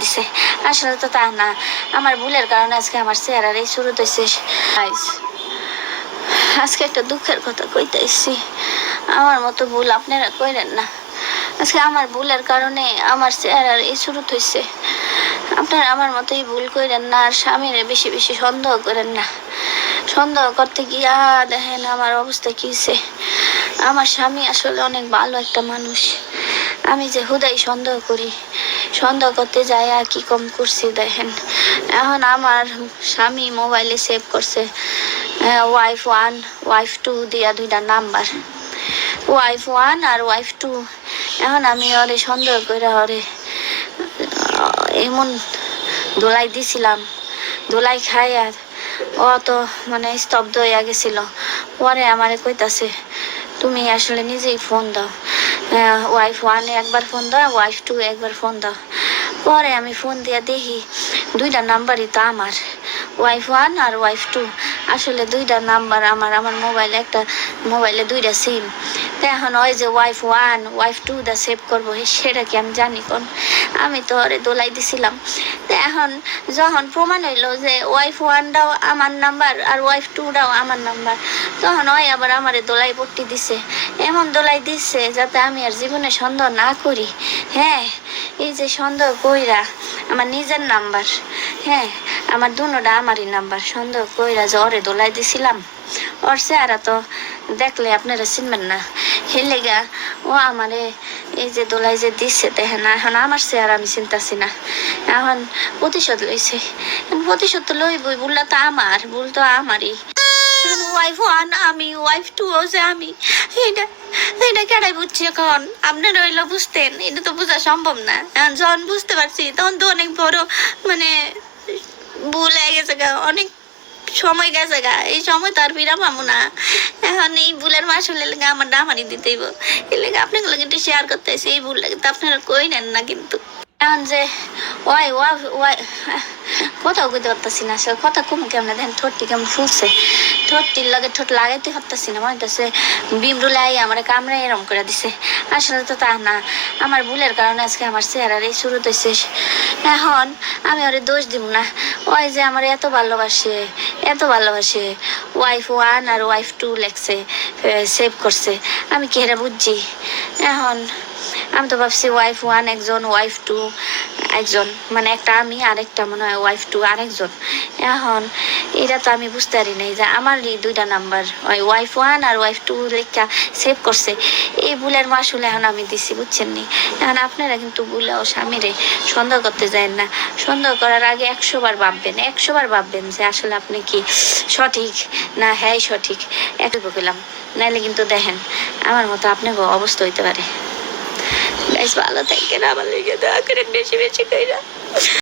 দিছে। আসলে তো তা না, আমার ভুলের কারণে আজকে আমার চেহারার এই শুরু হয়েছে। আজকে একটা দুঃখের কথা কইতেছি, আমার মতো ভুল আপনারা কইরেন না। আজকে আমার ভুলের কারণে আমার চেহারার এই শুরু হয়েছে। আপনারা আমার মতোই ভুল করেন না, আর স্বামীরে বেশি বেশি সন্দেহ করেন না। সন্দেহ করতে গিয়া দেখেন আমার অবস্থা কি হয়েছে। আমার স্বামী আসলে অনেক ভালো একটা মানুষ। আমি যে হুদাই সন্দেহ করি, সন্দেহ করতে যাই আর কি কম করছি দেখেন। এখন আমার স্বামী মোবাইলে সেভ করছে ওয়াইফ 1 ওয়াইফ 2 দিয়া দুইটা নাম্বার, ওয়াইফ 1 আর ওয়াইফ 2। এখন আমি ওরে সন্দেহ করে ওরে এমন দোলাই দিছিলাম, দোলাই খাই আর ও তো মানে স্তব্ধ হইয়া গেছিল। পরে আমারে কইতাছে তুমি আসলে নিজেই ফোন দাও, ওয়াইফ 1 একবার ফোন দাও, ওয়াইফ 2 একবার ফোন দাও। পরে আমি ফোন দিয়া দেখি দুইটা নাম্বারই তো আমার, ওয়াইফ 1 আর ওয়াইফ 2। আসলে দুইটা নাম্বার আমার, আমার মোবাইলে একটা মোবাইলে দুইটা সিম। তো এখন ওই যে ওয়াইফ 1 ওয়াইফ 2 দা সেভ করবো সেটা কি আমি জানি কোন? আমি তো ওরে দোলাই দিছিলাম। তো এখন যখন প্রমাণ হইলো যে ওয়াইফ 1টাও আমার নাম্বার আর ওয়াইফ 2টাও আমার নাম্বার, তখন ওই আবার আমারে দোলাই পট্টি দিছে। এমন দোলাই দিচ্ছে যাতে আমি আর জীবনে সন্দেহ না করি। হ্যাঁ, এই যে সন্দেহ কইরা আমার নিজের নাম্বার, হ্যাঁ আমার দুনোটা আমারই নাম্বার, সন্দেহ কইরা যে ওরে দোলাই দিছিলাম। ওর চেহারা তো দেখলে আপনারা চিনবেন না, হেলেগা ও আমারে এই যে দোলাই যে দিচ্ছে দেখেন। এখন আমার চেহারা আমি চিনতাছি না, এখন প্রতিশোধ লইছে। প্রতিশোধ তো লইবই, ভুলটা তো আমার, ভুল তো আমারই। ওয়াইফ 1 আমি, ওয়াইফ 2 যে আমি, এটা এটা কেডাই বুঝছি এখন? আপনারা হইলো বুঝতেন, এটা তো বোঝা সম্ভব না। যখন বুঝতে পারছি তখন তো অনেক বড় মানে ভুল হয়ে গেছে গা, অনেক সময় গেছে গা। এই সময় তো আর ফিরা পাবো না। এখন এই ভুলের মাসুল লেগে আমার ডামারি দিতেইব, এর লেগে আপনাগুলো কিন্তু শেয়ার করতেছি। এই ভুলটা কিন্তু আপনারা কই নেন না কিন্তু। এখন যে ওয়াই ওয়া ওয়াই কোথাও কইতে পারতাছি না, আসলে কথা কম কেমন দেখেন, ঠোঁটটি কেমন ফুলছে, ঠোঁটটির লগে ঠোঁট লাগাইতে পারতাছি না। মনে হচ্ছে বিমরুলে আই আমার কামড়ে এরম করে দিছে। আসলে তো তা না, আমার ভুলের কারণে আজকে আমার চেহারার এই শুরু হয়েছে। এখন আমি ওরে দোষ দিব না। ওই যে আমার এত ভালোবাসে, এত ভালোবাসে, ওয়াইফ 1 আর ওয়াইফ 2 লেখছে, সেভ করছে। আমি কি হেরা বুঝছি? এখন আমি তো ভাবছি ওয়াইফ 1 একজন, ওয়াইফ 2 একজন, মানে একটা আমি আর একটা মনে হয় ওয়াইফ 2 আরেকজন। এখন এটা তো আমি বুঝতে পারি নাই যে আমারই দুইটা নাম্বার, ওই ওয়াইফ 1 আর ওয়াইফ 2 লেখা সেভ করছে। এই ভুলের মাসুল এখন আমি দিছি, বুঝছেন নি? এখন আপনারা কিন্তু ভুলেও স্বামীরে সন্দেহ করতে যায় না। সন্দেহ করার আগে 100 বার ভাববেন, 100 বার ভাববেন যে আসলে আপনি কি সঠিক না হ্যাঁ সঠিক। একটু বললাম, নাইলে কিন্তু দেখেন আমার মতো আপনাকে অবস্থা হইতে পারে। গাইস ভালো থাকেন, আমার লেগে দোয়া করেন বেশি বেশি কইরা।